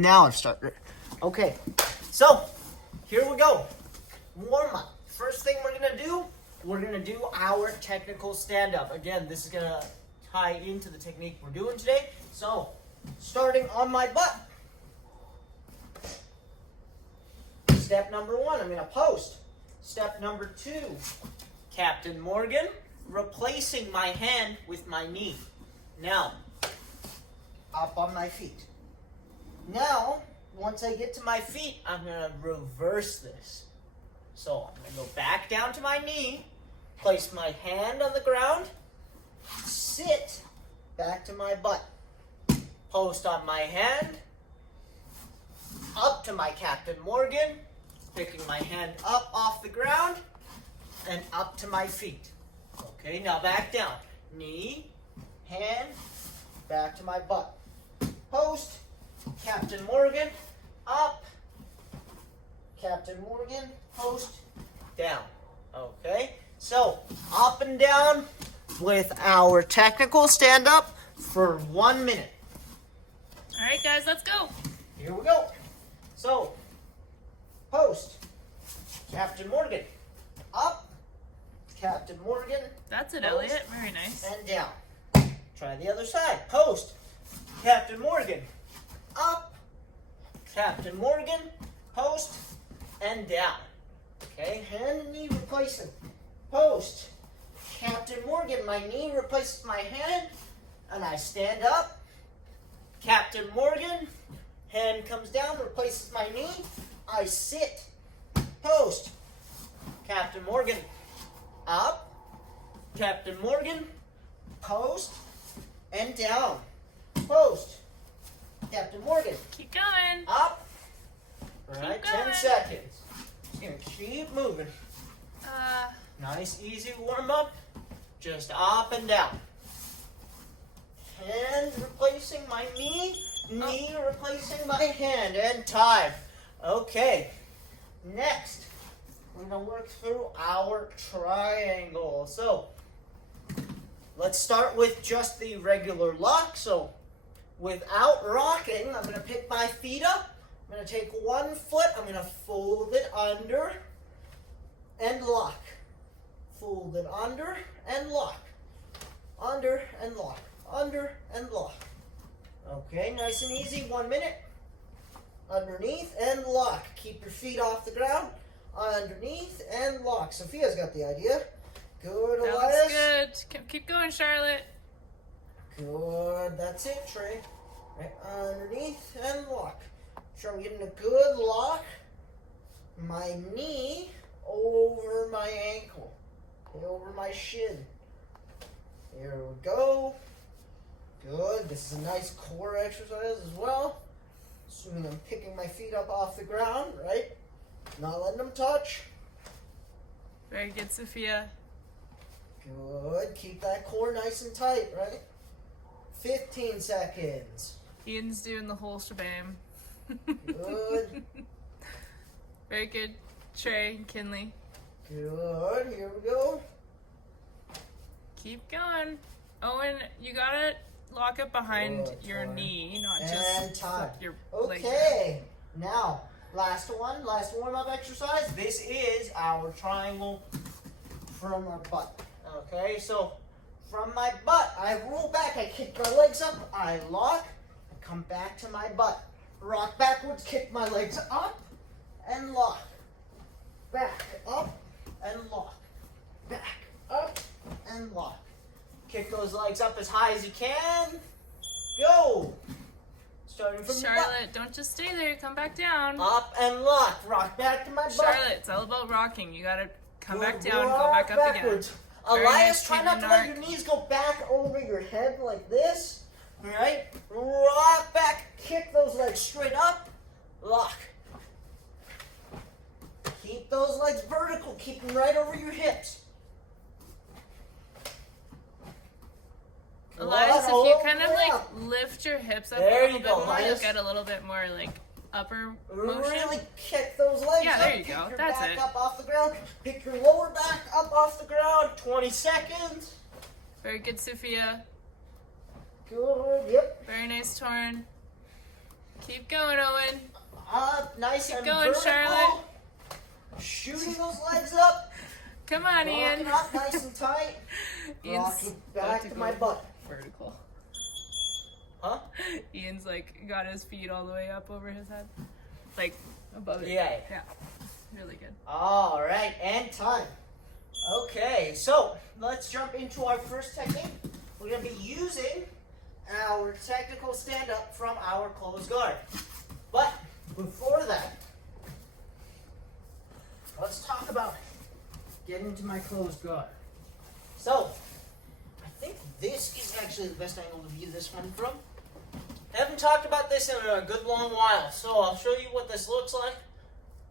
Now I've started. Okay, so here we go. Warm up. First thing we're gonna do our technical stand up. Again, this is gonna tie into the technique we're doing today. So, starting on my butt. Step number 1, I'm gonna post. Step number 2, Captain Morgan, replacing my hand with my knee. Now, up on my feet. Now, once I get to my feet, I'm going to reverse this. So I'm going to go back down to my knee, place my hand on the ground, sit back to my butt, post on my hand, up to my Captain Morgan, picking my hand up off the ground, and up to my feet. Okay, now back down. Knee, hand, back to my butt. Post, Captain Morgan, up, Captain Morgan, post, down. Okay, so up and down with our technical stand-up for 1 minute. All right, guys, let's go. Here we go. So, post, Captain Morgan, up, Captain Morgan. That's it, post, Elliot. Very nice. and down. Try the other side. Post, Captain Morgan, up, Captain Morgan, post, and down. Okay, hand and knee replacing. Post, Captain Morgan, my knee replaces my hand, and I stand up. Captain Morgan, hand comes down, replaces my knee, I sit. Post, Captain Morgan, up, Captain Morgan, post, and down. Post, Captain Morgan, Keep going. up. All right, Keep 10 going. seconds. Just gonna keep moving. Uh, Nice, easy warm up. Just up and down. Hand replacing my knee, knee replacing my hand, and time. Okay, next, we're gonna work through our triangle. So, let's start with just the regular lock. So, without rocking, I'm going to pick my feet up. I'm going to take one foot. I'm going to fold it under and lock. Fold it under and lock. Under and lock. Under and lock. Okay, nice and easy. 1 minute. Underneath and lock. Keep your feet off the ground. Underneath and lock. Sophia's got the idea. Good, that Elias. looks good. Keep going, Charlotte. Good. That's it, Trey. Right underneath and lock. Sure, I'm getting a good lock. My knee over my ankle. Over my shin. Here we go. Good. This is a nice core exercise as well. Assuming I'm picking my feet up off the ground, right? Not letting them touch. Very good, Sophia. Good. Keep that core nice and tight, right? 15 seconds. Ian's doing the whole shebang. Good. Very good, Trey and Kinley. Good. Here we go. Keep going. Owen, you gotta lock it behind Good, your Lauren. knee, not And just time. flip your leg. Okay. Now, last one. Last warm-up exercise. This is our triangle from our butt. Okay, so from my butt, I roll back. I kick my legs up. I lock. I come back to my butt. Rock backwards. Kick my legs up and lock. Back up and lock. Back up and lock. Kick those legs up as high as you can. Go. Starting from the butt. Charlotte, don't just stay there. Come back down. Up and lock. Rock back to my butt. Charlotte, it's all about rocking. You gotta come back Good. down, go Rock back up backwards. again. Very Elias, nice, try not to Stephen let your Nark. knees go back over your head like this. Alright? Rock back. Kick those legs straight up. Lock. Keep those legs vertical. Keep them right over your hips. Elias, if All you the kind of way like up. lift your hips up There a you little bit go, more, Elias. you'll get a little bit more like upper motion. Really kick those legs Yeah, up. there you Pick go. your That's back it. up off the ground. Pick your lower back up off the ground. 20 seconds. Very good, Sophia. Good. Yep. Very nice, Torrin. Keep going, Owen. Up, nice Keep and going, vertical. Charlotte. Shooting those legs up. Come on, Ian. Rocking up nice and tight. Ian's Rocking about back to to go my butt. Vertical. Huh? Ian's like got his feet all the way up over his head, like above it. Yeah. Yeah. Really good. All right, and time. Okay, so let's jump into our first technique. We're going to be using our technical stand-up from our closed guard. But before that, let's talk about getting into my closed guard. So, I think this is actually the best angle to view this one from. I haven't talked about this in a good long while, so I'll show you what this looks like,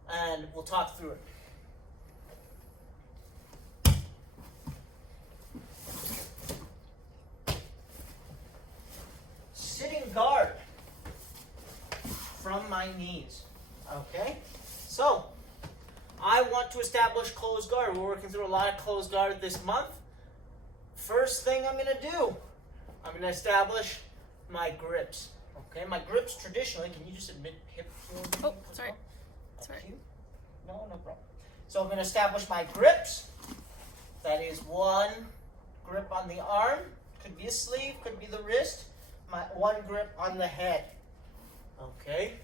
and we'll talk through it. Sitting guard from my knees. Okay? So, I want to establish closed guard. We're working through a lot of closed guard this month. First thing I'm going to do, I'm going to establish my grips. Okay? My grips traditionally, can you just admit hip? Oh, sorry. Thank you. No problem. So I'm going to establish my grips. That is one grip on the arm. Could be a sleeve, could be the wrist. My one grip on the head. Okay.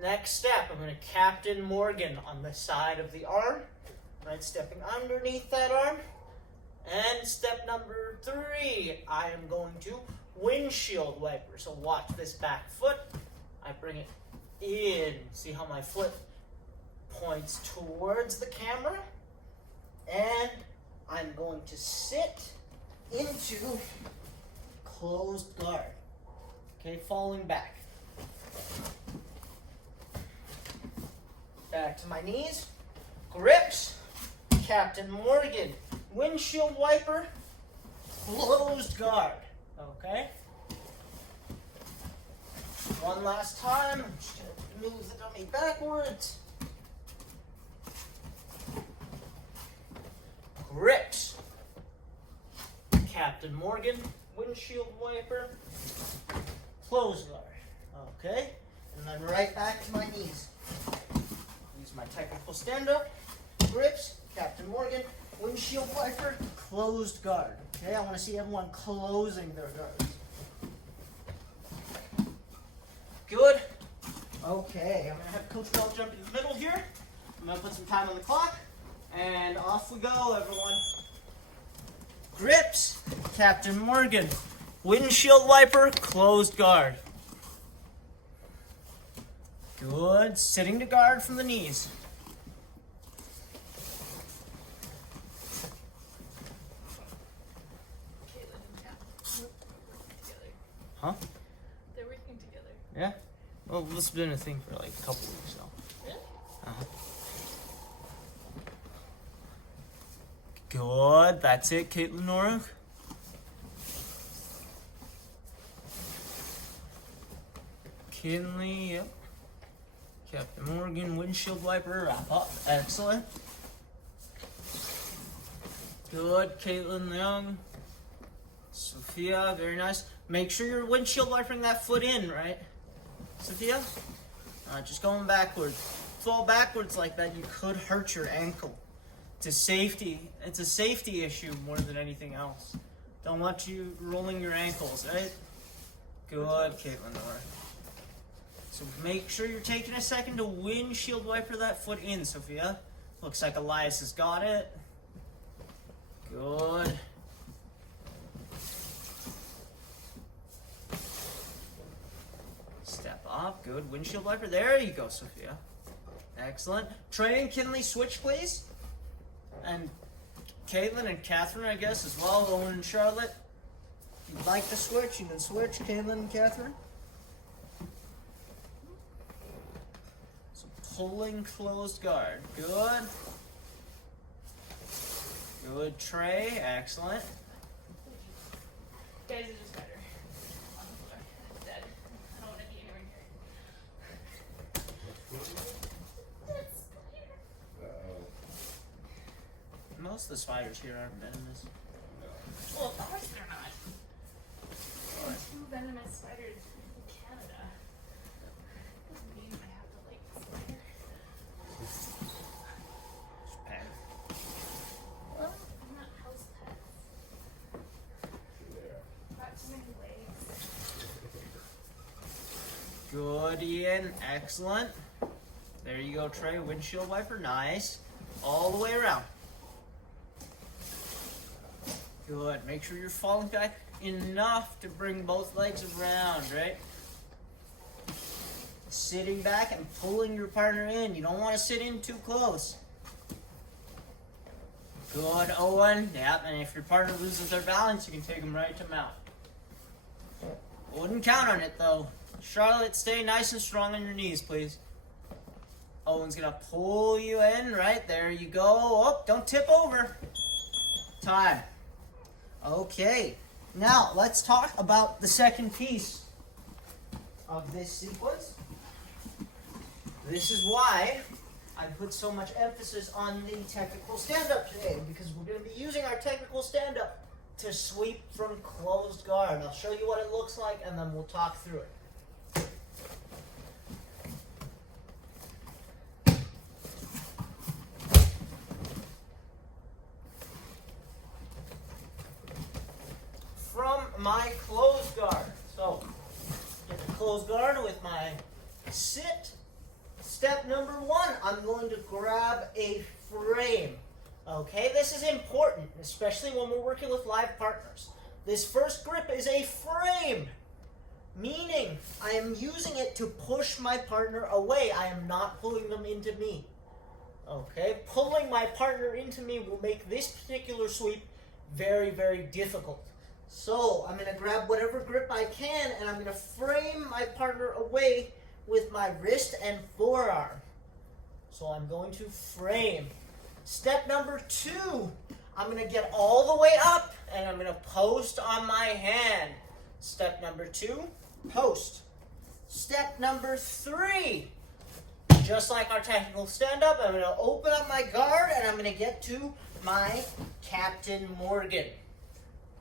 Next step, I'm going to Captain Morgan on the side of the arm. Right, stepping underneath that arm. And step number 3, I am going to windshield wiper. So watch this back foot. I bring it in. See how my foot points towards the camera? And I'm going to sit into closed guard. Okay, falling back. Back to my knees. Grips. Captain Morgan. Windshield wiper. Closed guard. Okay? One last time. I'm just going to move the dummy backwards. Grips. Captain Morgan. Windshield wiper. Closed guard. Okay? And then right back to my knees. Use my technical stand-up. Grips. Captain Morgan. Windshield wiper. Closed guard. Okay? I want to see everyone closing their guards. Good. Okay, I'm going to have Coach Bell jump in the middle here. I'm going to put some time on the clock. And off we go, everyone. Grips. Captain Morgan. Windshield wiper. Closed guard. Good. Sitting to guard from the knees. Huh? They're working together. Yeah? Well, this has been a thing for like a couple weeks now. Really? Uh-huh. Good. That's it, Caitlin Noruk. Kinley, yep. Captain Morgan, windshield wiper, wrap up. Excellent. Good, Caitlin Young. Sophia, very nice. Make sure you're windshield wipering that foot in, right? Sophia? Just going backwards. Fall backwards like that, you could hurt your ankle. It's a safety issue more than anything else. Don't want you rolling your ankles, right? Good, Caitlin Nora. So make sure you're taking a second to windshield wiper that foot in, Sophia. Looks like Elias has got it. Good. Step up. Good. Windshield wiper. There you go, Sophia. Excellent. Trey and Kinley, switch, please. And Caitlin and Catherine, I guess, as well. Owen and Charlotte. If you'd like to switch, you can switch. Caitlin and Catherine. So pulling closed guard. Good. Good, Trey. Excellent. Guys are just better. On the floor. Dead. I don't want to be anywhere near it. Most of the spiders here aren't venomous. Well, of course they're not. There's 2 venomous spiders in Canada. Good, Ian. Excellent. There you go, Trey. Windshield wiper. Nice. All the way around. Good. Make sure you're falling back enough to bring both legs around, right? Sitting back and pulling your partner in. You don't want to sit in too close. Good, Owen. Yep, and if your partner loses their balance, you can take them right to mount. Wouldn't count on it, though. Charlotte, stay nice and strong on your knees, please. Owen's going to pull you in. Right, there you go. Oh, don't tip over. Time. Okay. Now, let's talk about the second piece of this sequence. This is why I put so much emphasis on the technical stand-up today, because we're going to be using our technical stand-up to sweep from closed guard. I'll show you what it looks like, and then we'll talk through it. From my closed guard. So, get the closed guard with my sit. Step number 1, I'm going to grab a frame. Okay, this is important, especially when we're working with live partners. This first grip is a frame, meaning I am using it to push my partner away. I am not pulling them into me. Okay, pulling my partner into me will make this particular sweep very, very difficult. So I'm going to grab whatever grip I can, and I'm going to frame my partner away with my wrist and forearm. So I'm going to frame. Step number 2, I'm going to get all the way up, and I'm going to post on my hand. Step number 2, post. Step number 3, just like our technical stand-up, I'm going to open up my guard, and I'm going to get to my Captain Morgan.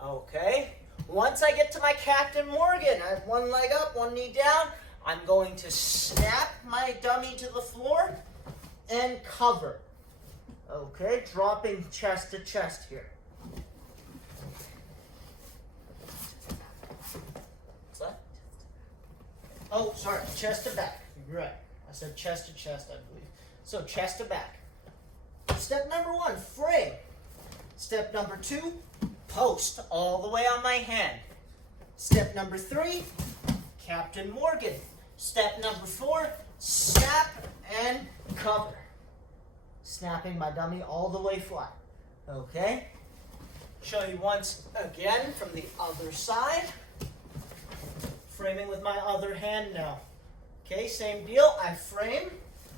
Okay, once I get to my Captain Morgan, I have one leg up, one knee down. I'm going to snap my dummy to the floor and cover. Okay, dropping chest to chest here. What's that? Oh, sorry, chest to back. You're right. I said chest to chest, I believe. So chest to back. Step number 1, frame. Step number 2, post all the way on my hand. Step number 3, Captain Morgan. Step number 4, snap and cover. Snapping my dummy all the way flat. Okay? Show you once again from the other side. Framing with my other hand now. Okay, same deal. I frame.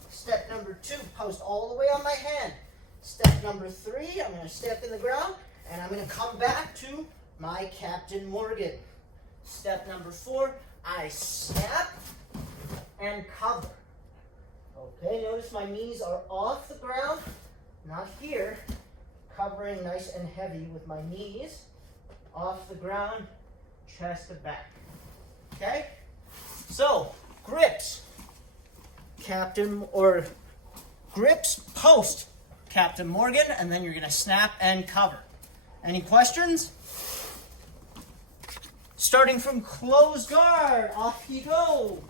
Step number 2, post all the way on my hand. Step number 3, I'm going to step in the ground, and I'm going to come back to my Captain Morgan. Step number 4, I snap and cover. Okay, notice my knees are off the ground, not here. Covering nice and heavy with my knees off the ground, chest to back. Okay? So, grips. Grips, post Captain Morgan, and then you're going to snap and cover. Any questions? Starting from closed guard, off you go.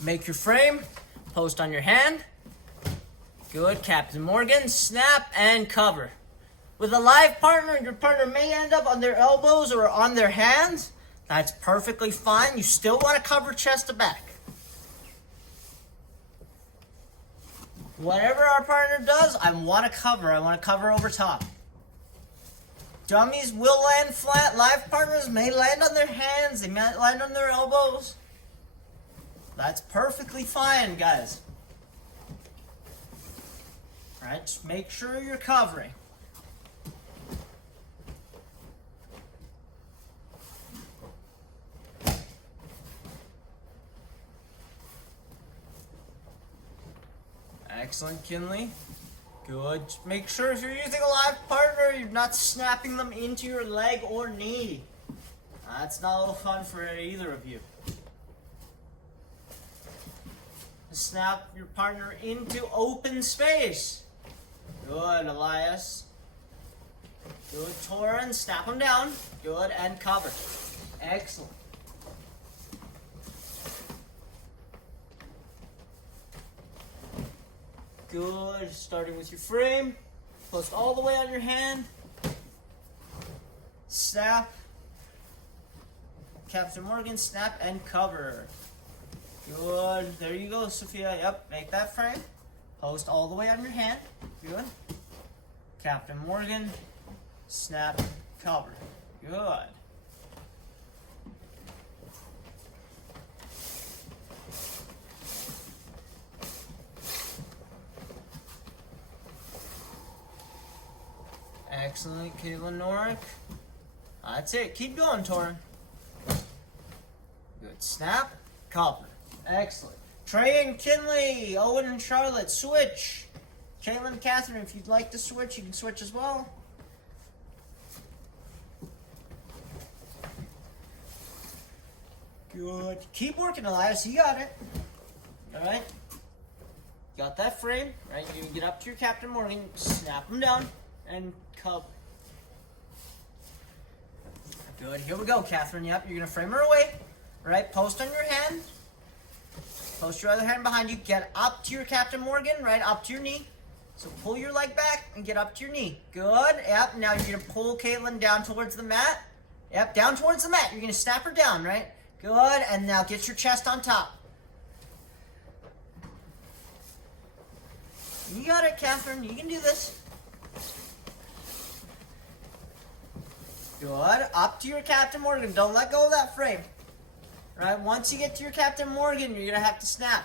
Make your frame, post on your hand. Good, Captain Morgan, snap and cover. With a live partner, your partner may end up on their elbows or on their hands. That's perfectly fine. You still want to cover chest to back. Whatever our partner does, I want to cover. I want to cover over top. Dummies will land flat. Live partners may land on their hands. They may land on their elbows. That's perfectly fine, guys. All right, just make sure you're covering. Excellent, Kinley. Good. Just make sure if you're using a live partner, you're not snapping them into your leg or knee. That's not a little fun for either of you. Snap your partner into open space. Good, Elias. Good, Torin. Snap them down. Good, and cover. Excellent. Good. Starting with your frame. Post all the way on your hand. Snap. Captain Morgan, snap and cover. Good. There you go, Sophia. Yep, make that frame. Post all the way on your hand. Good. Captain Morgan, snap, cover. Good. Excellent, Caitlin Norick. That's it. Keep going, Torin. Good. Snap, cover. Excellent. Trey and Kinley, Owen and Charlotte, switch. Caitlin and Catherine, if you'd like to switch, you can switch as well. Good. Keep working, Elias. You got it. All right. Got that frame, right? You can get up to your Captain Morgan, snap them down, and cover. Good. Here we go, Catherine. Yep, you're going to frame her away. All right, post on your hand. Post your other hand behind you. Get up to your Captain Morgan, right up to your knee. So pull your leg back and get up to your knee. Good. Yep, now you're going to pull Caitlin down towards the mat. Yep, down towards the mat. You're going to snap her down, right? Good. And now get your chest on top. You got it, Catherine. You can do this. Good. Up to your Captain Morgan. Don't let go of that frame. Right? Once you get to your Captain Morgan, you're going to have to snap.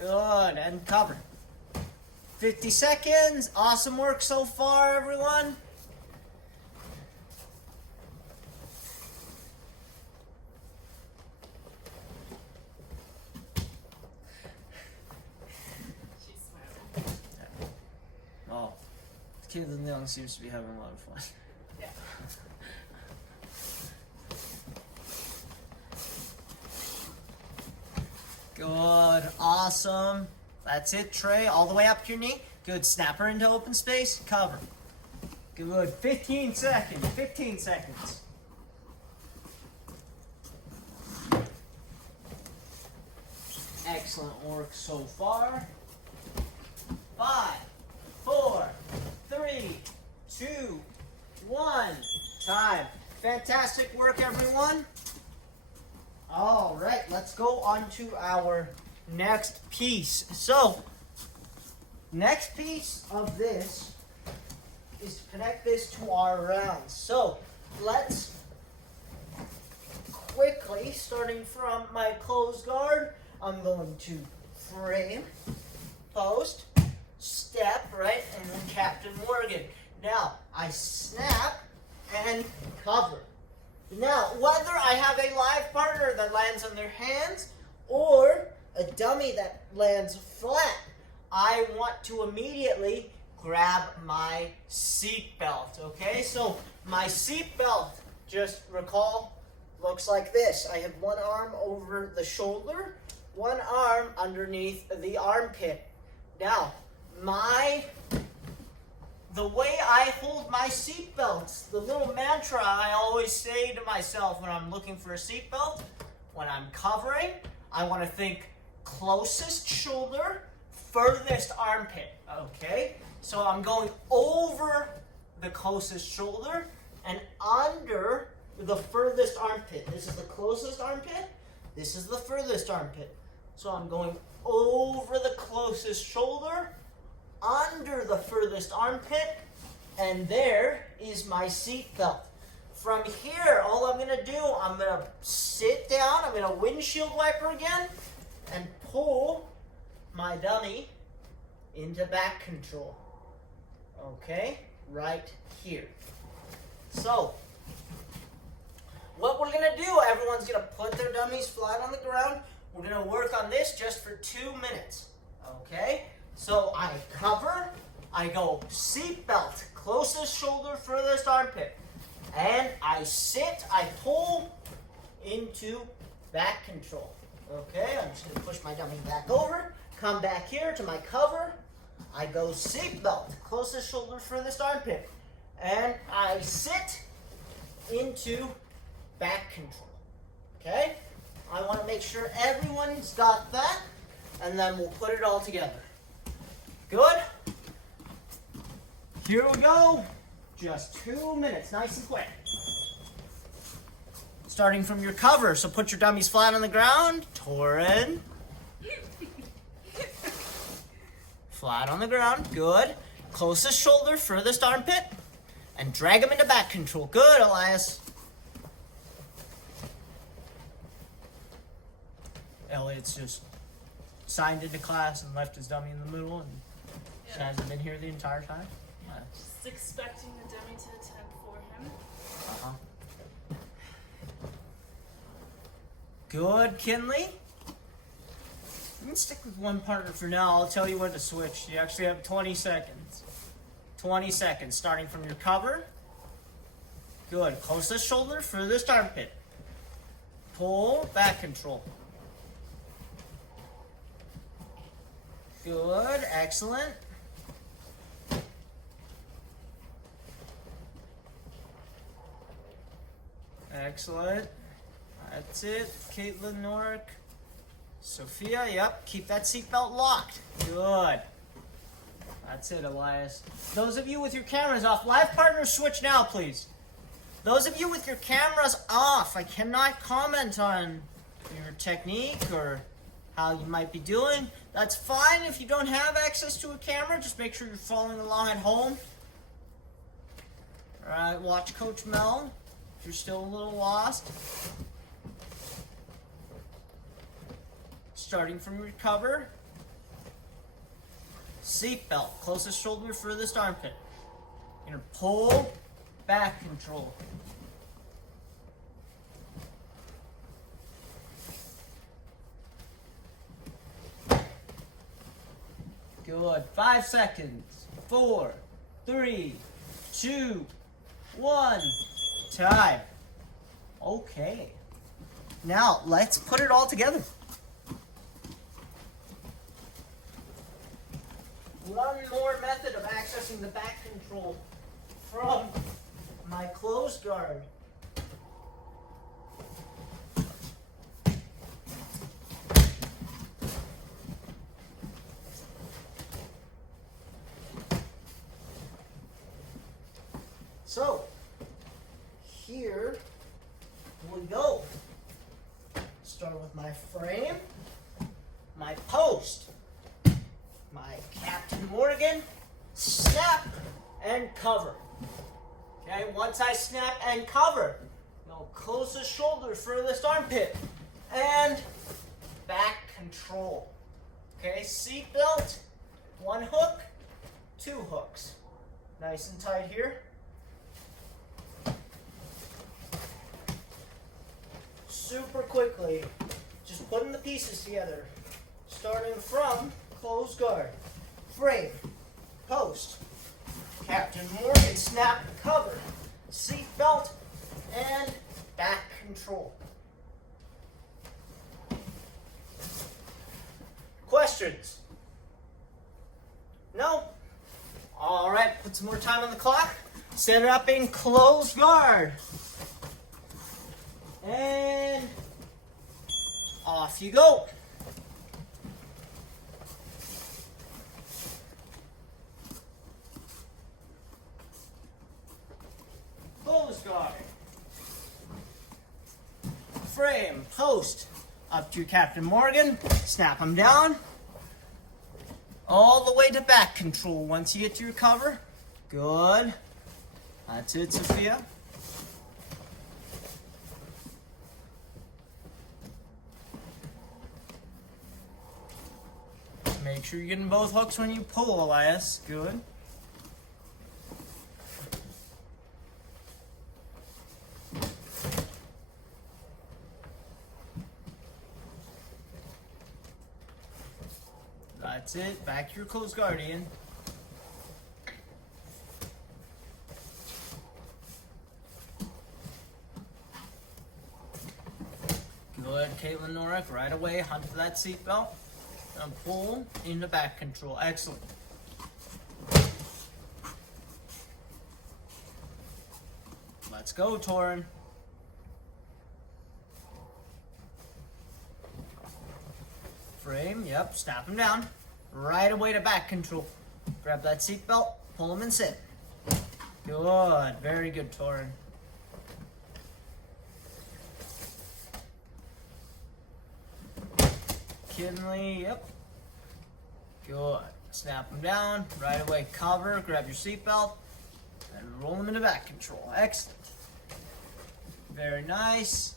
Good. And cover. 50 seconds. Awesome work so far, everyone. She's smiling. Oh. Caitlin Young seems to be having a lot of fun. Yeah. Good. Awesome. That's it, Trey. All the way up to your knee. Good. Snap her into open space. Cover. Good. 15 seconds. 15 seconds. Excellent work so far. 5, 4, 3, 2, 1. Time. Fantastic work, everyone. All right, let's go on to our next piece. So, next piece of this is to connect this to our rounds. So, let's quickly, starting from my closed guard, I'm going to frame, post, step, right, and then Captain Morgan. Now, I snap and cover. Now, whether I have a live partner that lands on their hands or a dummy that lands flat, I want to immediately grab my seat belt, okay? So my seat belt, just recall, looks like this. I have one arm over the shoulder, one arm underneath the armpit. Now, the way I hold my seatbelts, the little mantra I always say to myself when I'm looking for a seatbelt, when I'm covering, I want to think closest shoulder, furthest armpit, okay? So I'm going over the closest shoulder and under the furthest armpit. This is the closest armpit, this is the furthest armpit. So I'm going over the closest shoulder, under the furthest armpit, and there is my seat belt. From here, all I'm going to do, I'm going to sit down, I'm going to windshield wiper again, and pull my dummy into back control. Okay, right here. So, what we're going to do, everyone's going to put their dummies flat on the ground. We're going to work on this just for 2 minutes. Okay? So I cover, I go seat belt, closest shoulder, furthest armpit. And I sit, I pull into back control. Okay, I'm just going to push my dummy back over, come back here to my cover. I go seat belt, closest shoulder, furthest armpit. and I sit into back control. Okay? I want to make sure everyone's got that, and then we'll put it all together. Good? Here we go. Just 2 minutes, nice and quick. Starting from your cover, so put your dummies flat on the ground. Torin. Flat on the ground, good. Closest shoulder, furthest armpit, and drag them into back control. Good, Elias. Elliot's just signed into class and left his dummy in the middle, and she hasn't been here the entire time. Yeah. Just expecting the dummy to attend for him. Uh-huh. Good, Kinley. You can stick with one partner for now. I'll tell you when to switch. You actually have 20 seconds. 20 seconds, starting from your cover. Good. Closest shoulder, furthest armpit. Pull, back control. Good, excellent. Excellent. That's it. Caitlin Norick. Sophia, yep. Keep that seatbelt locked. Good. That's it, Elias. Those of you with your cameras off, live partners switch now, please. Those of you with your cameras off, I cannot comment on your technique or how you might be doing. That's fine if you don't have access to a camera. Just make sure you're following along at home. All right, watch Coach Mel if you're still a little lost. Starting from your cover. Seatbelt, closest shoulder, furthest armpit. You're gonna pull, back control. Good. 5 seconds. 4, 3, 2, 1. Time. Okay. Now, let's put it all together. One more method of accessing the back control from my closed guard. So, here we go. Start with my frame, my post, my Captain Morgan, snap and cover. Okay, once I snap and cover, closest shoulder, furthest armpit, and back control. Okay, seat belt, 1 hook, 2 hooks. Nice and tight here. Super quickly, just putting the pieces together. Starting from closed guard, frame, post, Captain Morgan, snap, cover, seat belt, and back control. Questions? No? All right, put some more time on the clock. Set it up in closed guard. And off you go. Closed guard. Frame, post, up to Captain Morgan, snap them down. All the way to back control once you get to your cover. Good. That's it, Sophia. Make sure you're getting both hooks when you pull, Elias. Good. That's it. Back to your closed guardian. Good. Caitlin Norek, right away. Hunt for that seatbelt. And pull into back control. Excellent. Let's go, Torin. Frame, yep, snap him down. Right away to back control. Grab that seatbelt, pull him and sit. Good, very good, Torin. Kinley, yep. Good. Snap him down, right away cover, grab your seatbelt, and roll him into back control. Excellent. Very nice.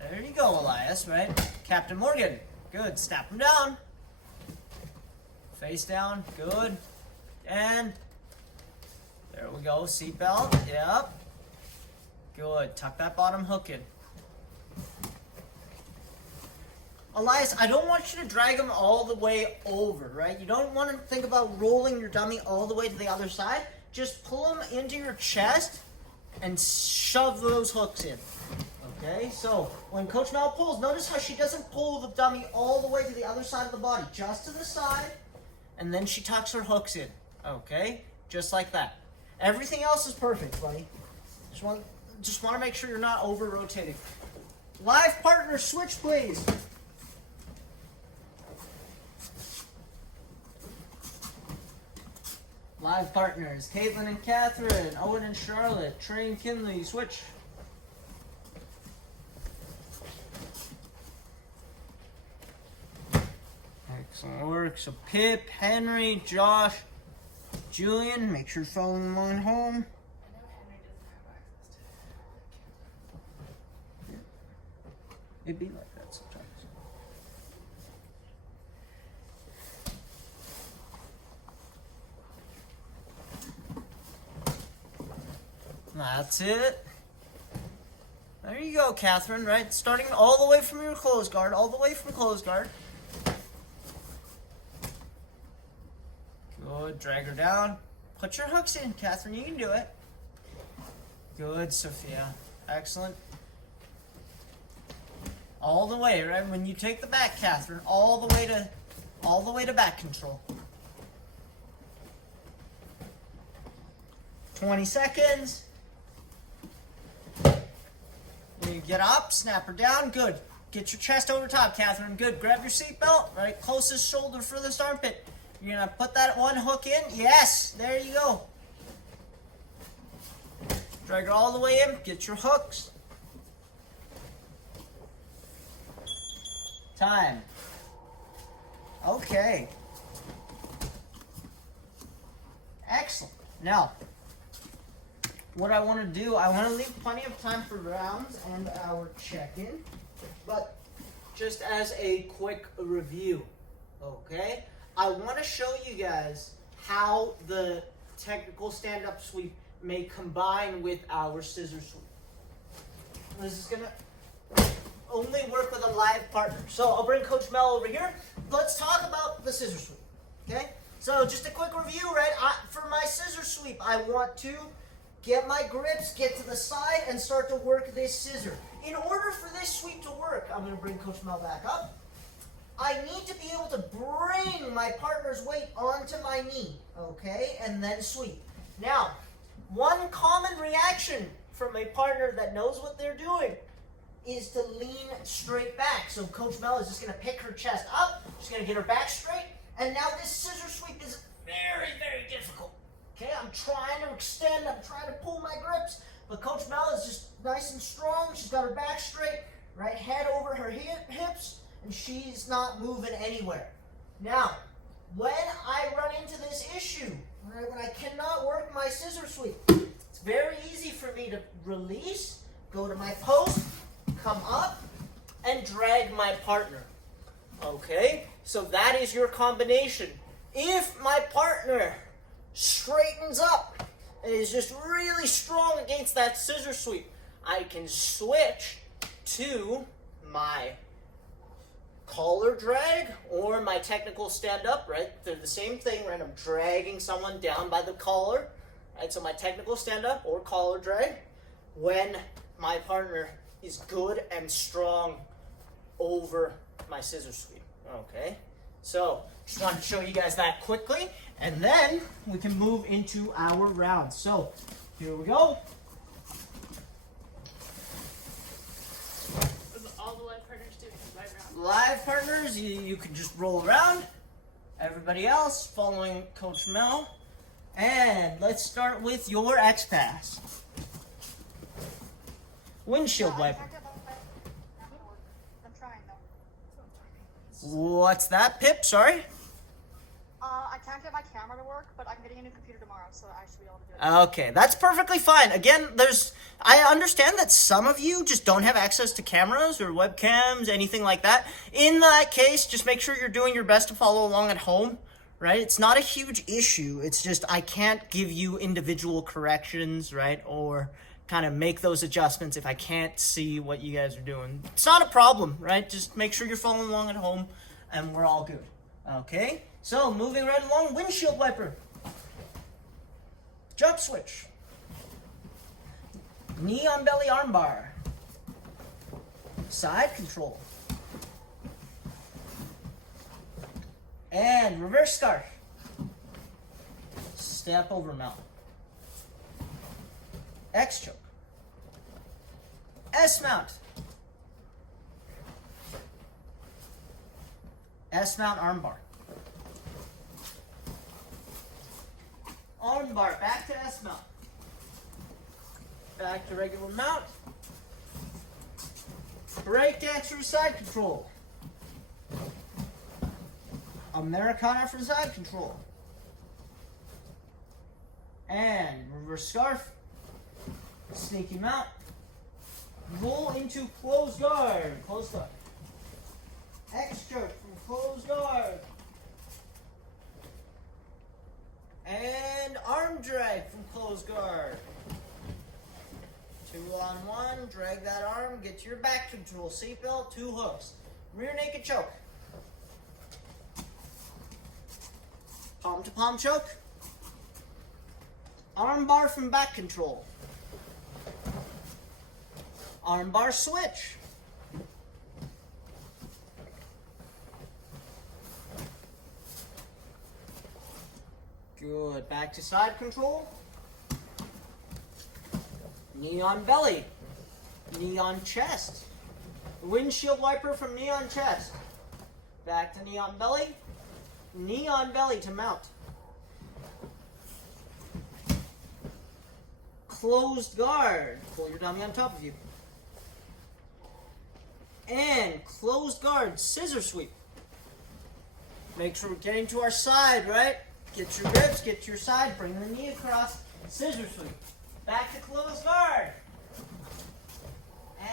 There you go, Elias, right? Captain Morgan. Good. Snap him down. Face down. Good. And there we go. Seatbelt. Yep. Good. Tuck that bottom hook in. Elias, I don't want you to drag him all the way over, right? You don't want to think about rolling your dummy all the way to the other side. Just pull him into your chest and shove those hooks in. Okay, so when Coach Mel pulls, notice how she doesn't pull the dummy all the way to the other side of the body, just to the side, and then she tucks her hooks in. Okay, just like that. Everything else is perfect, buddy. Just want to make sure you're not over rotating. Live partner switch, please. Live partners, Caitlin and Catherine, Owen and Charlotte, Trey and Kinley, switch. Excellent work. So Pip, Henry, Josh, Julian, make sure you're following the line home. I know Henry doesn't have access to it. It'd be like that sometimes. That's it. There you go, Catherine, right? Starting all the way from your closed guard, all the way from closed guard. Good, drag her down. Put your hooks in, Catherine, you can do it. Good, Sophia. Excellent. All the way, right? When you take the back, Catherine, all the way to back control. 20 seconds. You get up, snap her down, good. Get your chest over top, Catherine, good. Grab your seatbelt, right? Closest shoulder furthest armpit. You're gonna put that one hook in. Yes, there you go. Drag her all the way in, get your hooks. Time. Okay. Excellent. Now, what I want to do, I want to leave plenty of time for rounds and our check-in, but just as a quick review, okay? I want to show you guys how the technical stand-up sweep may combine with our scissor sweep. This is going to only work with a live partner. So I'll bring Coach Mel over here. Let's talk about the scissor sweep, okay? So just a quick review, right? For my scissor sweep, I want to get my grips, get to the side, and start to work this scissor. In order for this sweep to work, I'm going to bring Coach Mel back up. I need to be able to bring my partner's weight onto my knee, okay, and then sweep. Now, one common reaction from a partner that knows what they're doing is to lean straight back. So Coach Mel is just going to pick her chest up, she's going to get her back straight, and now this scissor sweep is very, very difficult. Okay, I'm trying to extend, I'm trying to pull my grips, but Coach Mel is just nice and strong. She's got her back straight, right head over her hips, and she's not moving anywhere. Now, when I run into this issue, right, when I cannot work my scissor sweep, it's very easy for me to release, go to my post, come up, and drag my partner. Okay, so that is your combination. If my partner straightens up and is just really strong against that scissor sweep, I can switch to my collar drag or my technical stand up, right? They're the same thing, right? I'm dragging someone down by the collar, right? So my technical stand up or collar drag when my partner is good and strong over my scissor sweep, okay? So just wanted to show you guys that quickly, and then we can move into our rounds. So here we go. Live partners, you can just roll around. Everybody else following Coach Mel. And let's start with your X Pass. Windshield wiper. I'm trying though. What's that, Pip? Sorry? I can't get my camera to work, but I'm getting a new computer tomorrow, so I should be able to do it. Okay, that's perfectly fine. Again, I understand that some of you just don't have access to cameras or webcams, anything like that. In that case, just make sure you're doing your best to follow along at home, right? It's not a huge issue. It's just I can't give you individual corrections, right? Or kind of make those adjustments if I can't see what you guys are doing. It's not a problem, right? Just make sure you're following along at home and we're all good. Okay? So, moving right along, windshield wiper. Jump switch. Knee on belly armbar. Side control. And reverse scarf. Step over mount. X choke. S mount. S mount armbar. Armbar, back to S mount. Back to regular mount. Breakdance through side control. Americana for side control. And reverse scarf. Sneaky mount. Roll into closed guard. Closed guard. X choke from closed guard. And arm drag from closed guard. 2 on 1, drag that arm, get to your back control, seatbelt, 2 hooks. Rear naked choke. Palm to palm choke. Arm bar from back control. Arm bar switch. Good. Back to side control. Knee on belly. Knee on chest. Windshield wiper from knee on chest. Back to knee on belly. Knee on belly to mount. Closed guard. Pull your dummy on top of you. And closed guard, scissor sweep. Make sure we're getting to our side, right? Get your ribs, get to your side, bring the knee across, scissor sweep. Back to closed guard.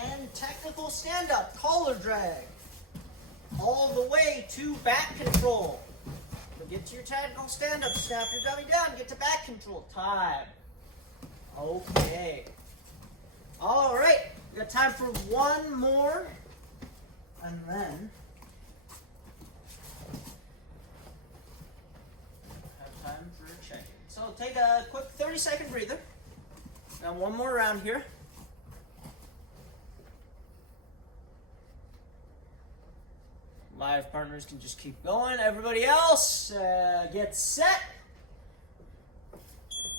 And technical stand-up, collar drag. All the way to back control. So get to your technical stand-up, snap your dummy down, get to back control. Time. Okay. All right, we got time for one more. And then have time for a check-in. So take a quick 30-second breather. Now one more round here. Live partners can just keep going. Everybody else, get set.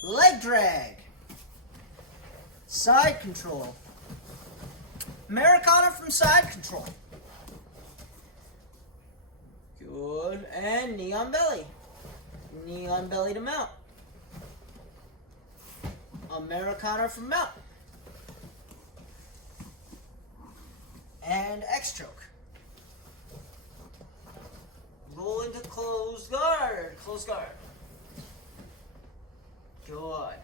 Leg drag. Side control. Americana from side control. Good. And knee on belly. Knee on belly to mount. Americana from mount. And X choke. Roll into closed guard. Closed guard. Good.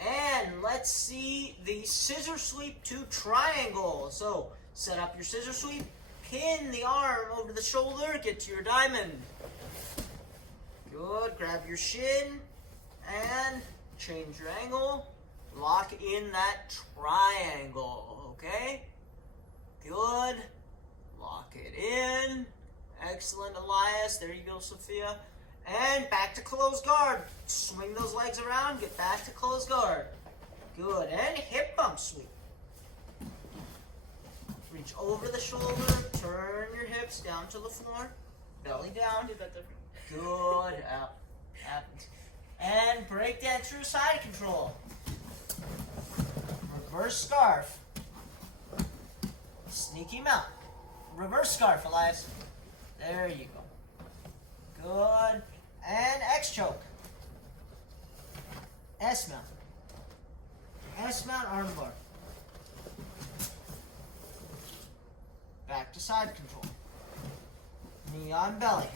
And let's see the scissor sweep to triangle. So set up your scissor sweep. Pin the arm over the shoulder. Get to your diamond. Good. Grab your shin. And change your angle. Lock in that triangle. Okay? Good. Lock it in. Excellent, Elias. There you go, Sophia. And back to closed guard. Swing those legs around. Get back to closed guard. Good. And hip bump sweep. Reach over the shoulder. Turn your hips down to the floor. Belly down. Did that different. Good. Up. Happens. And break that through side control. Reverse scarf. Sneaky mount. Reverse scarf, Elias. There you go. Good. And X choke. S mount. S mount armbar. Back to side control. Knee on belly.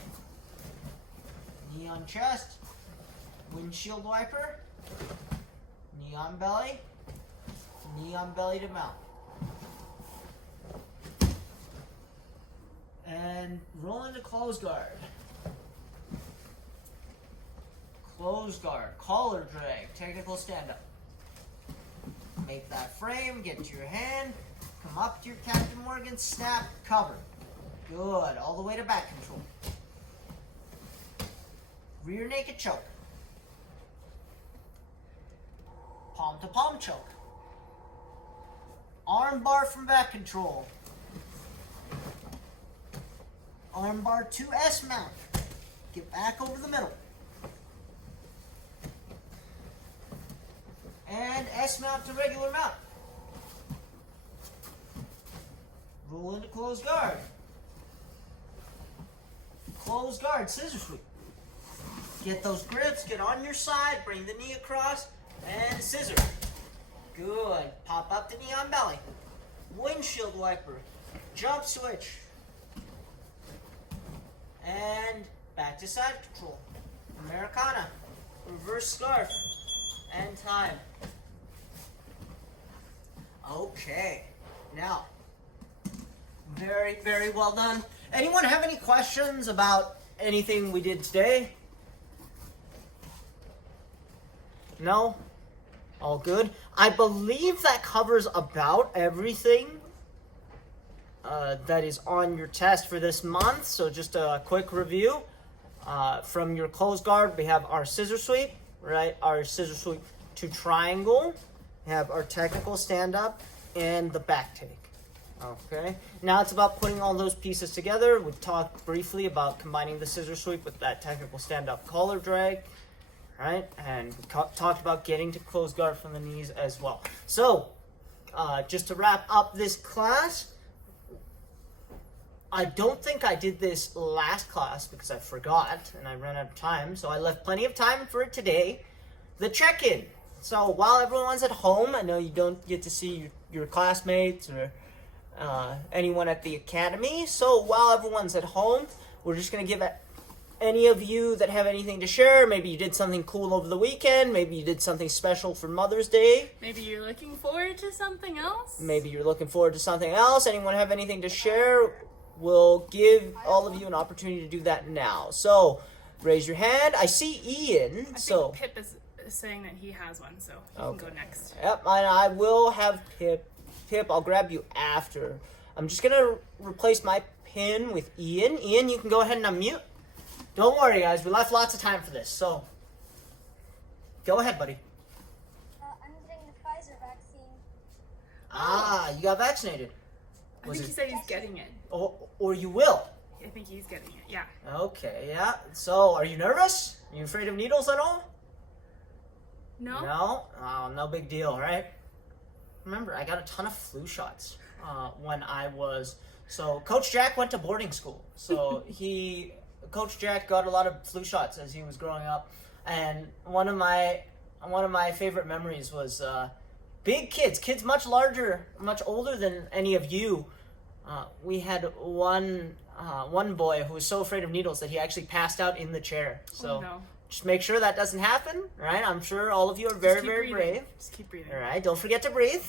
Knee on chest. Windshield wiper. Knee on belly. Knee on belly to mount. And roll into close guard. Close guard. Collar drag. Technical stand up. Make that frame. Get to your hand. Come up to your Captain Morgan. Snap. Cover. Good. All the way to back control. Rear naked choke. Palm to palm choke. Arm bar from back control. Arm bar to S mount. Get back over the middle. And S mount to regular mount. Roll into close guard. Close guard, scissor sweep. Get those grips, get on your side, bring the knee across, and scissor. Good. Pop up the knee on belly. Windshield wiper. Jump switch. And back to side control. Americana. Reverse scarf. And time. Okay. Now, very, very well done. Anyone have any questions about anything we did today? No? All good? I believe that covers about everything that is on your test for this month. So just a quick review. From your close guard, we have our scissor sweep, right? Our scissor sweep to triangle. We have our technical stand-up and the back take. Okay. Now it's about putting all those pieces together. We talked briefly about combining the scissor sweep with that technical stand-up collar drag. Right, and we talked about getting to close guard from the knees as well. So, just to wrap up this class, I don't think I did this last class because I forgot and I ran out of time. So I left plenty of time for it today. The check-in. So while everyone's at home, I know you don't get to see your classmates or anyone at the academy. So while everyone's at home, we're just going to give any of you that have anything to share. Maybe you did something cool over the weekend. Maybe you did something special for Mother's Day. Maybe you're looking forward to something else. Maybe you're looking forward to something else. Anyone have anything to share? We'll give all of you an opportunity to do that now. So, raise your hand. I see Ian. I think Pip is saying that he has one, so he can go next. Yep, and I will have Pip. Pip, I'll grab you after. I'm just going to replace my pin with Ian. Ian, you can go ahead and unmute. Don't worry, guys. We left lots of time for this, so go ahead, buddy. I'm getting the Pfizer vaccine. Ah, you got vaccinated. I think he said he's getting it. Or you will. I think he's getting it, yeah. Okay, yeah. So, are you nervous? Are you afraid of needles at all? No? No? Oh, no big deal, right? Remember, I got a ton of flu shots when I was... So, Coach Jack went to boarding school. So, Coach Jack got a lot of flu shots as he was growing up, and one of my favorite memories was big kids much larger, much older than any of you. We had one boy who was so afraid of needles that he actually passed out in the chair. So just make sure that doesn't happen, right? I'm sure all of you are very, very brave. Just keep breathing. All right, don't forget to breathe,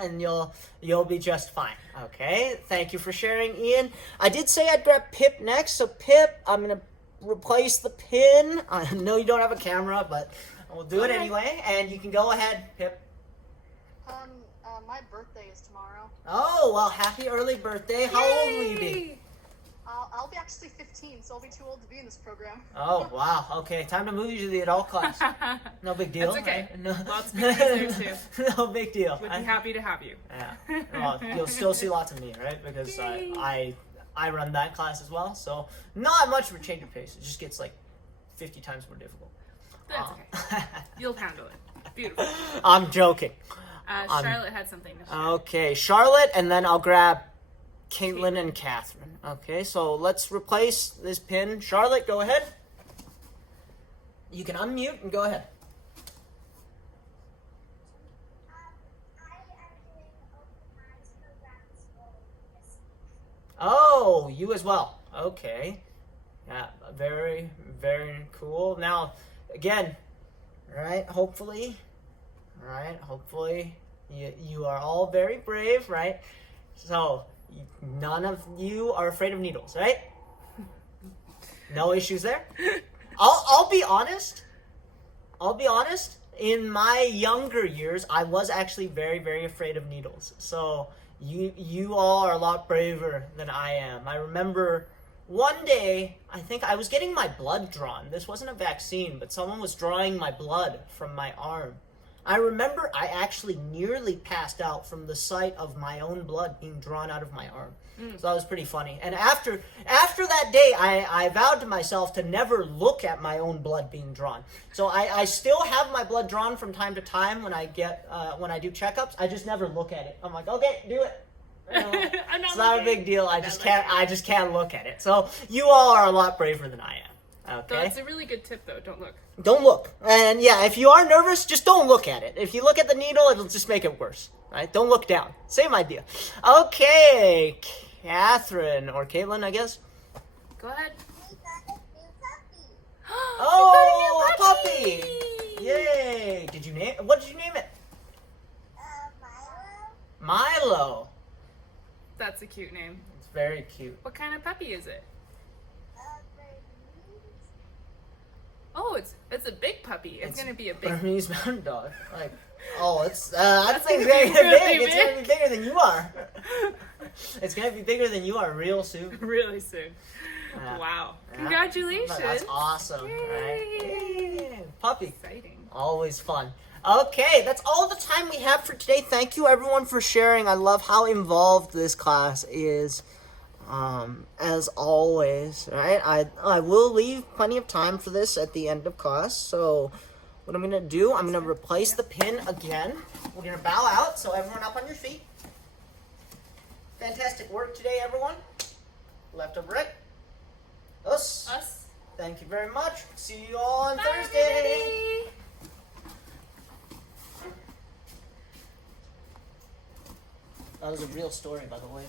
and you'll be just fine. Okay, thank you for sharing, Ian. I did say I'd grab Pip next, so Pip, I'm gonna replace the pin. I know you don't have a camera, but we'll do it anyway, and you can go ahead, Pip. My birthday is tomorrow. Oh, well, happy early birthday. How old will you be? I'll be actually 15, so I'll be too old to be in this program. Oh, wow. Okay, time to move you to the adult class. No big deal. That's okay. Right? No. Lots of people there too. No big deal. Would be happy to have you. Yeah. Well, you'll still see lots of me, right? Because I run that class as well, so not much of a change of pace. It just gets like 50 times more difficult. That's okay. You'll handle it. Beautiful. I'm joking. Charlotte had something to share. Okay, Charlotte, and then I'll grab Caitlin and Catherine. Okay, so let's replace this pin. Charlotte, go ahead. You can unmute and go ahead. Oh, you as well. Okay. Yeah, very, very cool. Now, again, right, hopefully, you are all very brave, right? So, none of you are afraid of needles, right? No issues there? I'll be honest. In my younger years, I was actually very, very afraid of needles. So, you all are a lot braver than I am. I remember one day, I think I was getting my blood drawn. This wasn't a vaccine, but someone was drawing my blood from my arm. I remember I actually nearly passed out from the sight of my own blood being drawn out of my arm. So that was pretty funny. And after that day, I vowed to myself to never look at my own blood being drawn. So I still have my blood drawn from time to time when I do checkups. I just never look at it. I'm like, okay, do it. It's not a big deal. I just can't look at it. So you all are a lot braver than I am. Okay. That's a really good tip, though. Don't look. Don't look. And yeah, if you are nervous, just don't look at it. If you look at the needle, it'll just make it worse. Right? Don't look down. Same idea. Okay, Catherine or Caitlin, I guess. Go ahead. Oh, a puppy! Yay! What did you name it? Milo. That's a cute name. It's very cute. What kind of puppy is it? Oh, it's a big puppy. It's gonna be a big. Burmese mountain dog. Like, that thing's very big. It's gonna be bigger than you are. It's gonna be bigger than you are real soon. Really soon. Wow! Congratulations. That's awesome, right? Yay. Puppy. Exciting. Always fun. Okay, that's all the time we have for today. Thank you everyone for sharing. I love how involved this class is. As always, right? I will leave plenty of time for this at the end of class. So what I'm gonna do, I'm gonna replace the pin again. We're gonna bow out, so everyone up on your feet. Fantastic work today, everyone. Left over right. Us. Thank you very much. See you all on Thursday. Everybody. That was a real story, by the way.